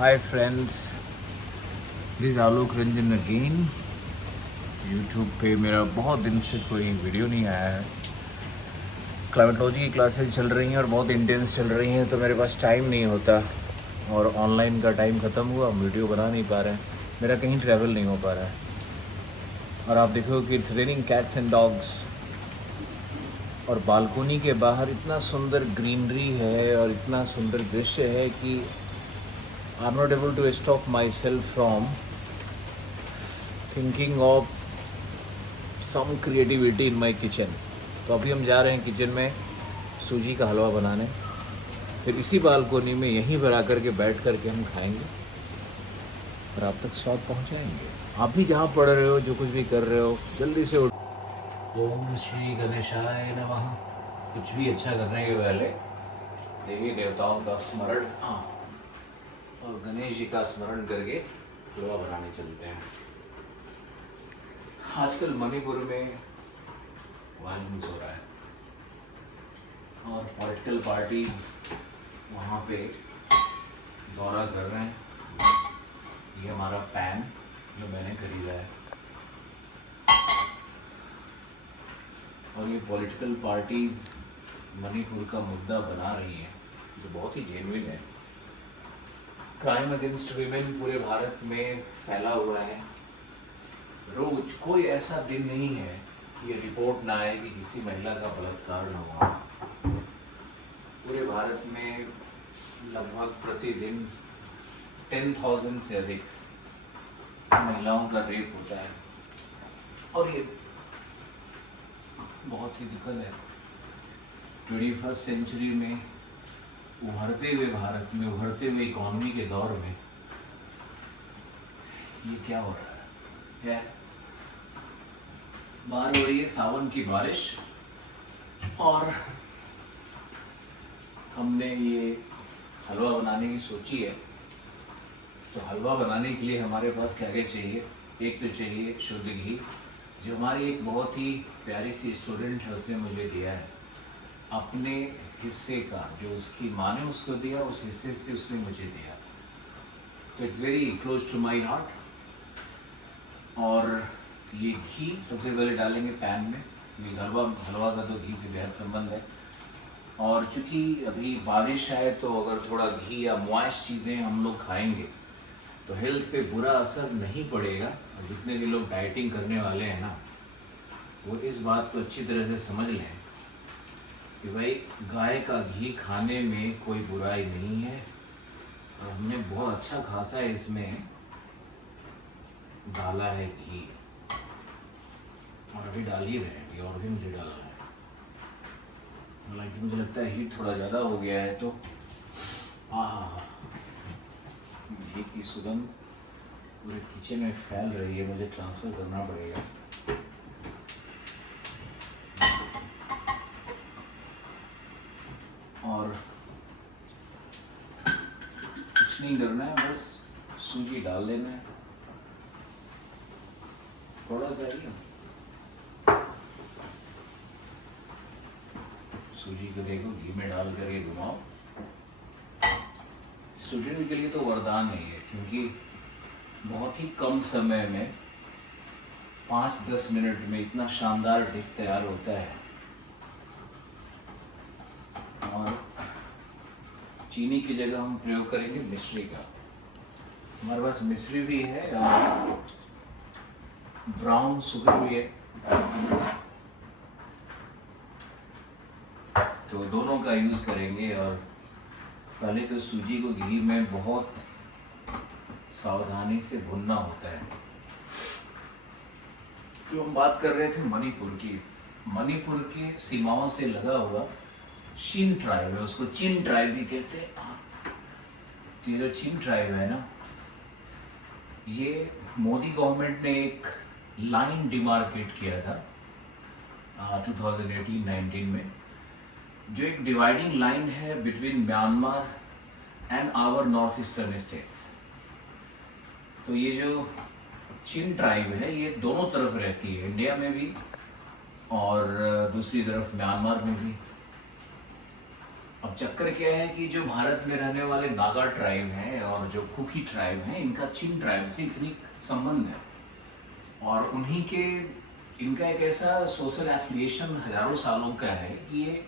Hi friends, this Alok Ranjan again. YouTube पे मेरा बहुत दिन से कोई वीडियो नहीं आया है। क्लाइमेटोलॉजी की क्लासेस चल रही हैं और बहुत इंटेंस चल रही हैं, तो मेरे पास टाइम नहीं होता और ऑनलाइन का टाइम ख़त्म हुआ, वीडियो बना नहीं पा रहे हैं। मेरा कहीं ट्रैवल नहीं हो पा रहा है और आप देखो कि it's raining cats and dogs और बालकोनी के बाहर इतना सुंदर ग्रीनरी है और इतना सुंदर दृश्य है कि I am not able to stop my self from thinking of some creativity in my kitchen. तो अभी हम जा रहे हैं किचन में सूजी का हलवा बनाने, फिर इसी बालकोनी में यहीं पर आकर के बैठ कर के हम खाएंगे और आप तक स्वाद पहुंचाएंगे। आप भी जहाँ पढ़ रहे हो, जो कुछ भी कर रहे हो, जल्दी से उठ। ओम श्री गणेशाय नमः। कुछ भी अच्छा करने के पहले देवी देवताओं का स्मरण और गणेश जी का स्मरण करके हलवा बनाने चलते हैं। आजकल मणिपुर में वायलेंस हो रहा है और पॉलिटिकल पार्टीज वहाँ पे दौरा कर रहे हैं। ये हमारा पैन जो मैंने खरीदा है और ये पॉलिटिकल पार्टीज मणिपुर का मुद्दा बना रही हैं, जो बहुत ही जेन्युइन है। क्राइम अगेंस्ट वीमेन पूरे भारत में फैला हुआ है। रोज कोई ऐसा दिन नहीं है कि ये रिपोर्ट ना आए कि किसी महिला का बलात्कार न हुआ। पूरे भारत में लगभग प्रतिदिन 10,000 से अधिक महिलाओं का रेप होता है और ये बहुत ही दुखद है। 21st सेंचुरी में उभरते हुए भारत में, उभरते हुए इकोनॉमी के दौर में ये क्या हो रहा है? बाहर हो रही है सावन की बारिश और हमने ये हलवा बनाने की सोची है। तो हलवा बनाने के लिए हमारे पास क्या क्या चाहिए? एक तो चाहिए शुद्ध घी, जो हमारी एक बहुत ही प्यारी सी स्टूडेंट है, उसने मुझे दिया है। अपने हिस्से का, जो उसकी माँ ने उसको दिया, उस हिस्से से उसने मुझे दिया। तो it's very close to my heart. और ये घी सबसे पहले डालेंगे पैन में। ये हलवा का तो घी से बेहद संबंध है और चूँकि अभी बारिश है तो अगर थोड़ा घी या मॉइस्ट चीज़ें हम लोग खाएंगे तो हेल्थ पे बुरा असर नहीं पड़ेगा। और जितने भी लोग डाइटिंग करने वाले हैं ना, वो इस बात को अच्छी तरह से समझ लें कि भाई गाय का घी खाने में कोई बुराई नहीं है। और हमने बहुत अच्छा खासा इसमें डाला है घी और अभी डाल ही रहे हैं और भी मुझे डालना है। हालांकि मुझे लगता है हीट थोड़ा ज़्यादा हो गया है, तो घी की सुगंध पूरे किचन में फैल रही है। मुझे ट्रांसफ़र करना पड़ेगा। और कुछ नहीं करना है, बस सूजी डाल देना है थोड़ा सा ही। सूजी को देखो घी में डाल करके घुमाओ। स्टूडेंट के लिए तो वरदान है ये, क्योंकि बहुत ही कम समय में 5-10 मिनट में इतना शानदार डिश तैयार होता है। और चीनी की जगह हम प्रयोग करेंगे मिश्री का। हमारे पास मिश्री भी है और ब्राउन शुगर भी है, तो दोनों का यूज़ करेंगे। और पहले तो सूजी को घी में बहुत सावधानी से भुनना होता है। तो हम बात कर रहे थे मणिपुर की। मणिपुर की सीमाओं से लगा हुआ शिन ट्राइब है, उसको चिन ट्राइब भी कहते हैं। तो ये जो चिन ट्राइब है ना, ये मोदी गवर्नमेंट ने एक लाइन डिमार्केट किया था 2018-19 में, जो एक डिवाइडिंग लाइन है between Myanmar and our north eastern states. तो ये जो चिन ट्राइब है ये दोनों तरफ रहती है, इंडिया में भी और दूसरी तरफ म्यांमार में भी। अब चक्कर क्या है कि जो भारत में रहने वाले नागा ट्राइब हैं और जो कुकी ट्राइब हैं, इनका चिन ट्राइब से इतनी संबंध है, और उन्हीं के इनका एक ऐसा सोशल एफिलिएशन हजारों सालों का है कि ये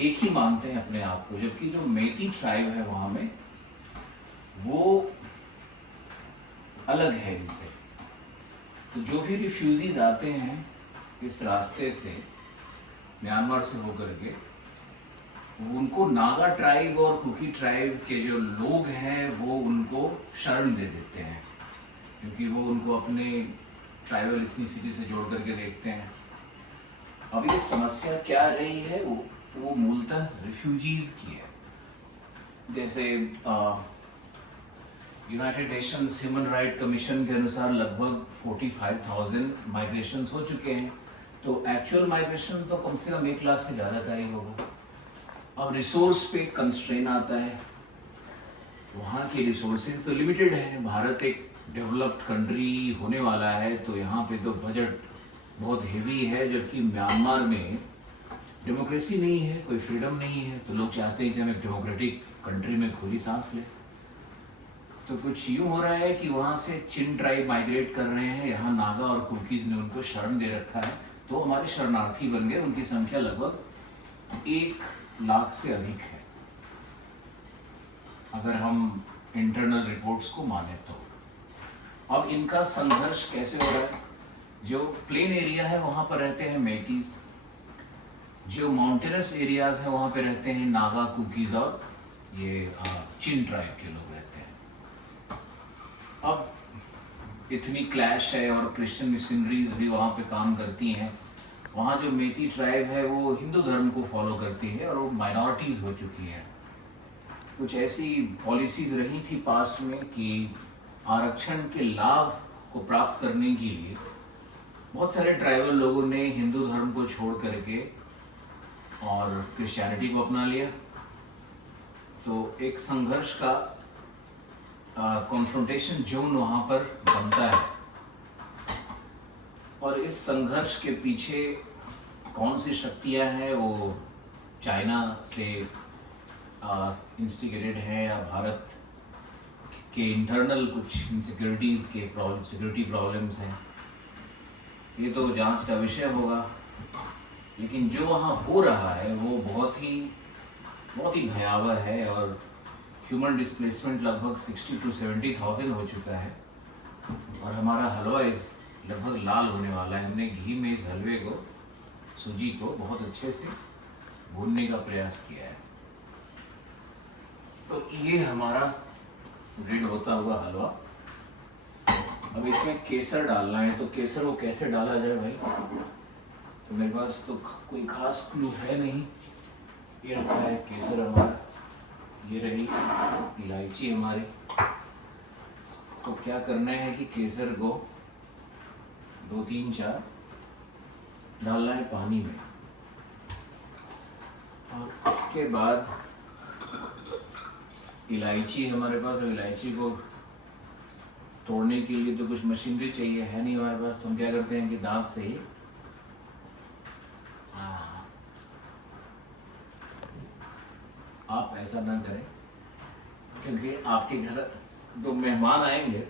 एक ही मानते हैं अपने आप को, जबकि जो मेती ट्राइब है वहाँ में वो अलग है इनसे। तो जो भी रिफ्यूजीज आते हैं इस रास्ते से म्यांमार से होकर के, उनको नागा ट्राइब और कुकी ट्राइब के जो लोग हैं वो उनको शरण दे देते हैं, क्योंकि वो उनको अपने ट्राइबल इथनिसिटी से जोड़ करके देखते हैं। अब ये समस्या क्या रही है, वो मूलतः रिफ्यूजीज की है। जैसे United Nations human right commission के अनुसार लगभग 45,000 माइग्रेशन हो चुके हैं, तो एक्चुअल माइग्रेशन तो कम से कम 1 लाख से ज़्यादा का ही होगा। अब रिसोर्स पे कंस्ट्रेन आता है, वहाँ के रिसोर्सेज तो लिमिटेड है। भारत एक डेवलप्ड कंट्री होने वाला है, तो यहाँ पे तो बजट बहुत हेवी है, जबकि म्यांमार में डेमोक्रेसी नहीं है, कोई फ्रीडम नहीं है। तो लोग चाहते हैं कि हम एक डेमोक्रेटिक कंट्री में खुली सांस लें। तो कुछ यूँ हो रहा है कि वहाँ से चिन ट्राइब माइग्रेट कर रहे हैं, यहाँ नागा और कुकीज़ ने उनको शरण दे रखा है, तो हमारे शरणार्थी बन गए। उनकी संख्या लगभग 1 लाख से अधिक है, अगर हम इंटरनल रिपोर्ट्स को माने तो। अब इनका संघर्ष कैसे हो रहा है? जो प्लेन एरिया है वहाँ पर रहते हैं मेटीज, जो माउंटेनस एरियाज है वहाँ पे रहते हैं नागा, कुकीज़ और ये चिन ट्राइब के लोग रहते हैं। अब इतनी क्लैश है और क्रिश्चियन मिशनरीज भी वहाँ पे काम करती हैं। वहाँ जो मेती ट्राइब है वो हिंदू धर्म को फॉलो करती है और वो माइनॉरिटीज़ हो चुकी हैं। कुछ ऐसी पॉलिसीज़ रही थी पास्ट में कि आरक्षण के लाभ को प्राप्त करने के लिए बहुत सारे ट्राइबल लोगों ने हिंदू धर्म को छोड़ करके और क्रिश्चियनिटी को अपना लिया। तो एक संघर्ष का कॉन्फ्रोंटेशन जोन वहाँ पर बनता है, और इस संघर्ष के पीछे कौन सी शक्तियाँ हैं, वो चाइना से इंस्टिगेटेड है या भारत के इंटरनल कुछ इनसिक्योरिटीज़ के सिक्योरिटी प्रॉब्लम्स हैं, ये तो जांच का विषय होगा। लेकिन जो वहाँ हो रहा है वो बहुत ही भयावह है, और ह्यूमन डिस्प्लेसमेंट लगभग 60,000 to 70,000 हो चुका है, और हमारा हलवा लगभग लाल होने वाला है। हमने घी में इस हलवे को, सूजी को बहुत अच्छे से भूनने का प्रयास किया है। तो ये हमारा रेडी होता हुआ हलवा। अब इसमें केसर डालना है, तो केसर वो कैसे डाला जाए भाई? तो मेरे पास तो कोई खास क्लू है नहीं। ये रखा है केसर हमारा, ये रही इलायची हमारी। तो क्या करना है कि केसर को 2-3-4 डालना है पानी में, और इसके बाद इलायची हमारे पास। इलायची को तोड़ने के लिए तो कुछ मशीनरी चाहिए, है नहीं हमारे पास, तो हम क्या करते हैं कि दांत से ही आप ऐसा ना करें, क्योंकि आपके घर जो मेहमान आएंगे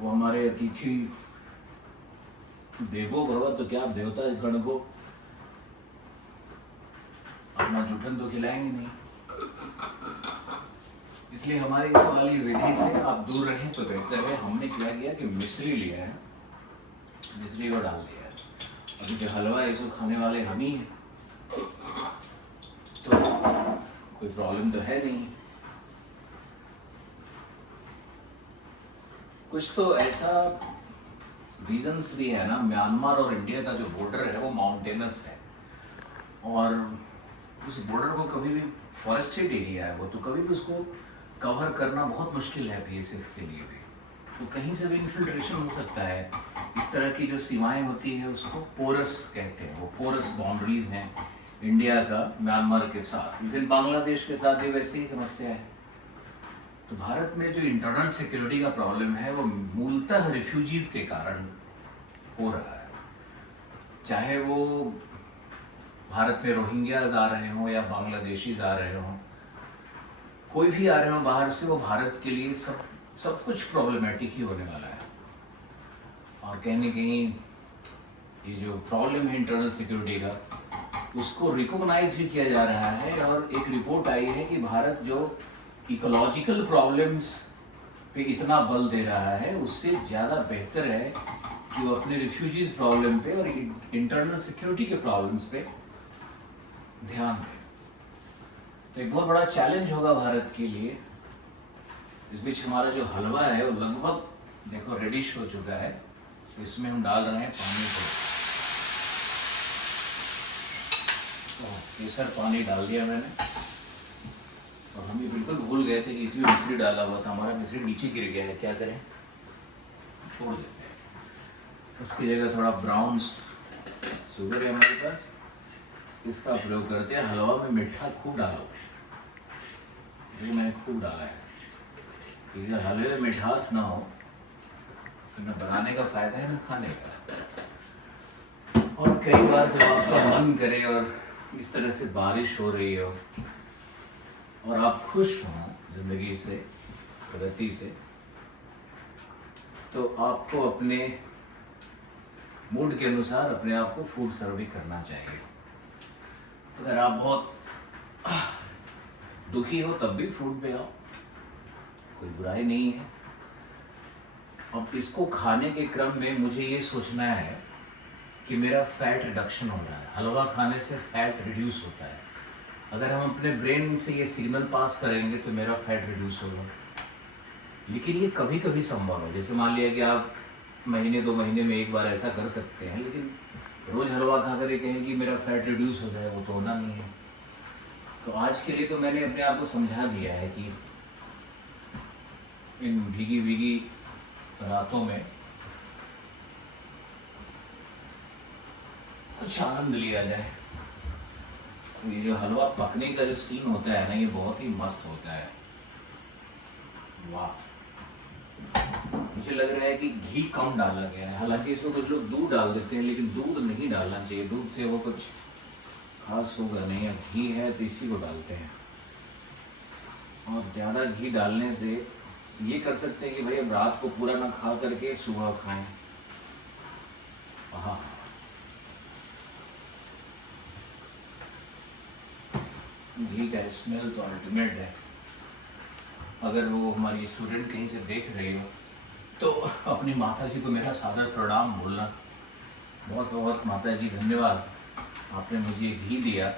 वो हमारे अतिथि देवो भव, तो क्या आप देवता गण को अपना जूठन तो खिलाएंगे नहीं, इसलिए हमारी इस वाली विधि से आप दूर रहें तो बेहतर है। हमने क्या किया कि मिश्री लिया है, मिश्री को डाल दिया है। अभी जो हलवा है इसको खाने वाले हम ही हैं, तो कोई प्रॉब्लम तो है नहीं। कुछ तो ऐसा रीजंस भी है ना, म्यांमार और इंडिया का जो बॉर्डर है वो माउंटेनस है, और उस बॉर्डर को कभी भी फॉरेस्टेड एरिया है वो, तो कभी भी उसको कवर करना बहुत मुश्किल है बीएसएफ के लिए भी। तो कहीं से भी इन्फिल्ट्रेशन हो सकता है। इस तरह की जो सीमाएं होती है उसको पोरस कहते हैं, वो पोरस बाउंड्रीज हैं इंडिया का म्यांमार के साथ। इवन बांग्लादेश के साथ भी वैसे ही समस्या है। तो भारत में जो इंटरनल सिक्योरिटी का प्रॉब्लम है वो मूलतः रिफ्यूजीज के कारण हो रहा है, चाहे वो भारत में रोहिंग्याज आ रहे हों या बांग्लादेशीज आ रहे हों, कोई भी आ रहे हो बाहर से, वो भारत के लिए सब कुछ प्रॉब्लमेटिक ही होने वाला है। और कहीं ना कहीं ये जो प्रॉब्लम है इंटरनल सिक्योरिटी का, उसको रिकॉग्नाइज भी किया जा रहा है। और एक रिपोर्ट आई है कि भारत जो इकोलॉजिकल प्रॉब्लम्स पे इतना बल दे रहा है, उससे ज़्यादा बेहतर है कि वो अपने रिफ्यूजीज प्रॉब्लम पे और इंटरनल सिक्योरिटी के प्रॉब्लम्स पे ध्यान दें। तो एक बहुत बड़ा चैलेंज होगा भारत के लिए। इस बीच हमारा जो हलवा है वो लगभग देखो रेडिश हो चुका है। तो इसमें हम डाल रहे हैं पानी को। तो केसर पानी डाल दिया मैंने, और हम ये बिल्कुल भूल गए थे कि इसमें मिश्री डाला हुआ था। हमारा मिश्री नीचे गिर गया है, क्या करें, छोड़ देते हैं। उसकी जगह थोड़ा ब्राउन शुगर है हमारे पास, इसका प्रयोग करते हैं। हलवा में मीठा खूब डालो, ये मैंने खूब डाला है। अगर हलवे में मिठास ना हो तो न बनाने का फायदा है न खाने का। और कई बार जब आपका मन करे और इस तरह से बारिश हो रही हो और आप खुश हो जिंदगी से, प्रगति से, तो आपको अपने मूड के अनुसार अपने आप को फूड सर्व भी करना चाहिए। अगर आप बहुत दुखी हो तब भी फूड पे आओ, कोई बुराई नहीं है। अब इसको खाने के क्रम में मुझे ये सोचना है कि मेरा फैट रिडक्शन हो रहा है। हलवा खाने से फैट रिड्यूस होता है। अगर हम अपने ब्रेन से ये सिग्नल पास करेंगे तो मेरा फैट रिड्यूस होगा। लेकिन ये कभी कभी संभव है। जैसे मान लिया कि आप महीने 2 महीने में एक बार ऐसा कर सकते हैं, लेकिन रोज़ हलवा खा कर ये कहें कि मेरा फैट रिड्यूस हो जाए, वो तो होना नहीं है। तो आज के लिए तो मैंने अपने आप को समझा दिया है कि इन भीगी भीगी रातों में कुछ आनंद लिया जाए। ये जो हलवा पकने का जो सीन होता है ना, ये बहुत ही मस्त होता है। वाह, मुझे लग रहा है कि घी कम डाला गया है। हालांकि इसमें कुछ लोग दूध डाल देते हैं, लेकिन दूध नहीं डालना चाहिए। दूध से वो कुछ खास होगा नहीं। अब घी है तो इसी को डालते हैं। और ज़्यादा घी डालने से ये कर सकते हैं कि भाई अब रात को पूरा ना खा करके सुबह खाएं। हाँ, घी का स्मेल तो अल्टीमेट है। अगर वो हमारी स्टूडेंट कहीं से देख रही हो तो अपनी माता जी को मेरा सादर प्रणाम बोलना। बहुत बहुत माता जी धन्यवाद, आपने मुझे घी दिया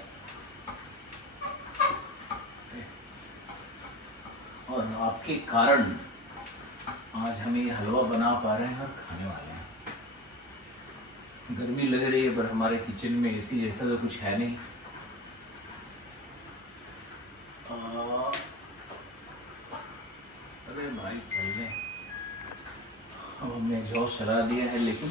और आपके कारण आज हम ये हलवा बना पा रहे हैं और खाने वाले हैं। गर्मी लग रही है पर हमारे किचन में एसी जैसा तो कुछ है नहीं। अरे भाई चल गए। अब हमने एग्जॉस्ट चला दिया है, लेकिन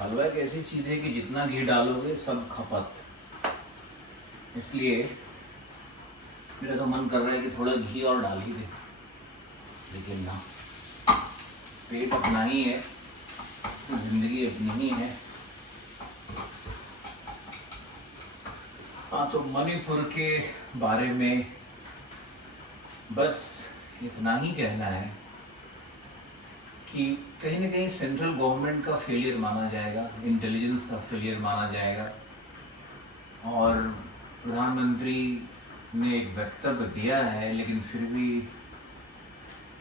हलवा एक ऐसी चीज़ है कि जितना घी डालोगे सब खपत। इसलिए मेरा तो मन कर रहा है कि थोड़ा घी और डाल ही दे, लेकिन ना, पेट अपना ही है, जिंदगी अपनी ही है। हाँ, तो मणिपुर के बारे में बस इतना ही कहना है कि कहीं ना कहीं सेंट्रल गवर्नमेंट का फेलियर माना जाएगा, इंटेलिजेंस का फेलियर माना जाएगा। और प्रधानमंत्री ने एक वक्तव्य दिया है, लेकिन फिर भी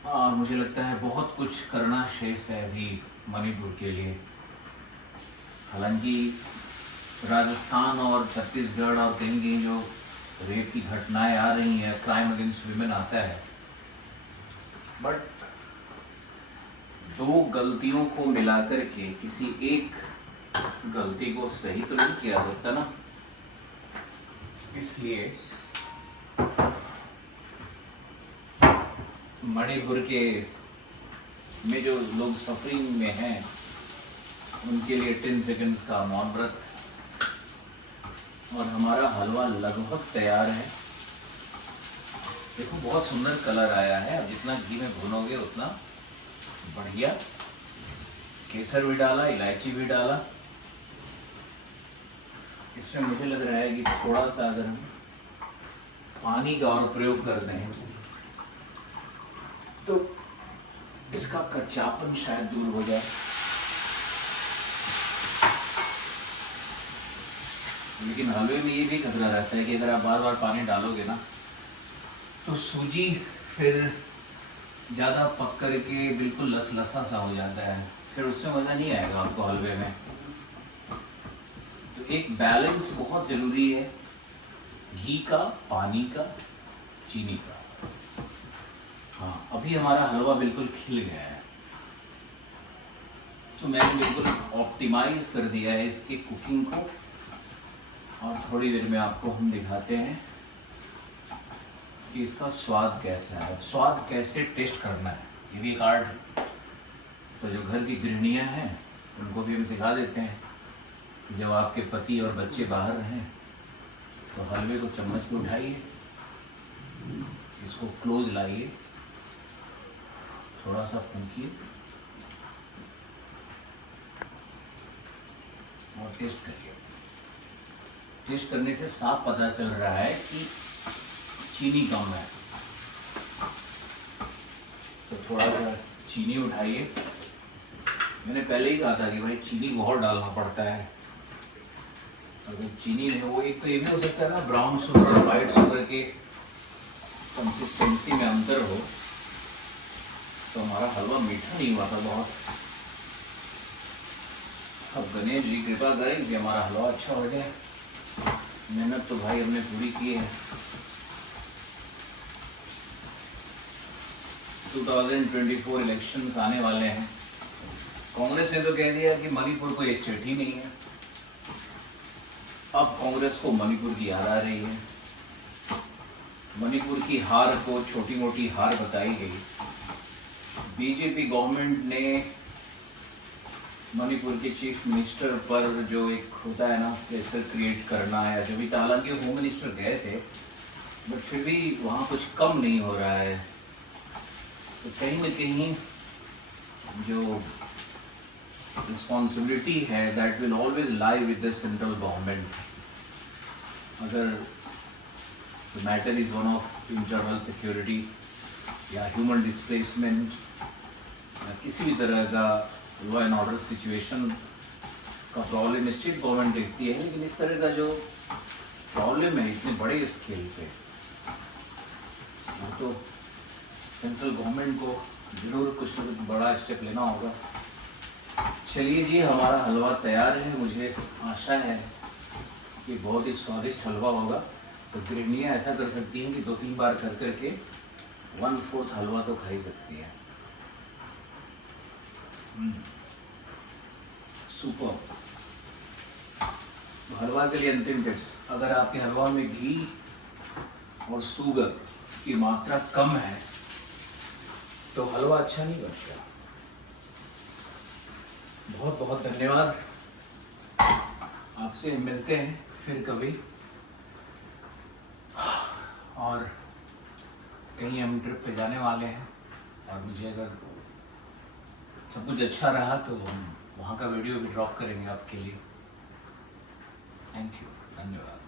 मुझे लगता है बहुत कुछ करना शेष है अभी मणिपुर के लिए। हालांकि राजस्थान और छत्तीसगढ़ और कहीं कहीं जो रेप की घटनाएं आ रही हैं, क्राइम अगेंस्ट वुमेन आता है, बट 2 गलतियों को मिलाकर के किसी एक गलती को सही तो नहीं किया सकता ना। इसलिए मणिपुर के में जो लोग सफरिंग में हैं उनके लिए 10 सेकंड्स का मौन व्रत। और हमारा हलवा लगभग तैयार है। देखो बहुत सुंदर कलर आया है। अब जितना घी में भूनोगे उतना बढ़िया। केसर भी डाला, इलायची भी डाला। इसमें मुझे लग रहा है कि थोड़ा सा अगर हम पानी का और प्रयोग कर दें तो इसका कच्चापन शायद दूर हो जाए। लेकिन हलवे में ये भी खतरा रहता है कि अगर आप बार बार पानी डालोगे ना तो सूजी फिर ज़्यादा पक कर के बिल्कुल लसा सा हो जाता है, फिर उसमें मज़ा नहीं आएगा आपको हलवे में। तो एक बैलेंस बहुत ज़रूरी है, घी का, पानी का, चीनी का। हाँ, अभी हमारा हलवा बिल्कुल खिल गया है। तो मैंने बिल्कुल ऑप्टिमाइज कर दिया है इसकी कुकिंग को, और थोड़ी देर में आपको हम दिखाते हैं कि इसका स्वाद कैसा है। स्वाद कैसे टेस्ट करना है ये भी एक आर्ट है। तो जो घर की गृहिणियाँ हैं उनको भी हम सिखा देते हैं कि जब आपके पति और बच्चे बाहर रहें तो हलवे को चम्मच पे उठाइए, इसको क्लोज लाइए, थोड़ा सा फूंकिए और टेस्ट करिए। टेस्ट करने से साफ पता चल रहा है कि चीनी कम है। तो थोड़ा सा चीनी उठाइए। मैंने पहले ही कहा था कि भाई चीनी बहुत डालना पड़ता है। अगर चीनी में वो एक तो ये भी हो सकता है ना, ब्राउन शुगर और वाइट शुगर के कंसिस्टेंसी में अंतर हो तो हमारा हलवा मीठा नहीं हुआ था बहुत। अब गणेश जी कृपा करें कि हमारा हलवा अच्छा हो जाए। मेहनत तो भाई हमने पूरी की है। 2024 इलेक्शंस आने वाले हैं। कांग्रेस ने तो कह दिया कि मणिपुर कोई स्टेट ही नहीं है। अब कांग्रेस को मणिपुर की याद आ रही है। मणिपुर की हार को छोटी मोटी हार बताई गई। बीजेपी गवर्नमेंट ने मणिपुर के चीफ मिनिस्टर पर जो एक होता है ना प्रेशर क्रिएट करना है, जब भी हालांकि होम मिनिस्टर गए थे बट फिर भी वहाँ कुछ कम नहीं हो रहा है। तो कहीं न कहीं जो रिस्पॉन्सिबिलिटी है that will always lie with the central government. अगर the matter is one of internal security या ह्यूमन डिस्प्लेसमेंट या किसी भी तरह का लॉ एंड ऑर्डर सिचुएशन का प्रॉब्लम स्टेट गवर्नमेंट देखती है, लेकिन इस तरह का जो प्रॉब्लम है इतने बड़े स्केल पे तो सेंट्रल गवर्नमेंट को जरूर कुछ ना कुछ बड़ा स्टेप लेना होगा। चलिए जी, हमारा हलवा तैयार है। मुझे आशा है कि बहुत ही स्वादिष्ट हलवा होगा। तो गृहिणियाँ ऐसा कर सकती हैं कि 2-3 बार कर करके 1/4 हलवा तो खा ही सकती है। सुपर। हलवा के लिए अंतिम टिप्स, अगर आपके हलवा में घी और शुगर की मात्रा कम है तो हलवा अच्छा नहीं बनता। बहुत बहुत धन्यवाद। आपसे मिलते हैं फिर कभी, और कहीं हम ट्रिप पे जाने वाले हैं, और मुझे अगर सब कुछ अच्छा रहा तो हम वहाँ का वीडियो भी ड्रॉप करेंगे आपके लिए। थैंक यू, धन्यवाद।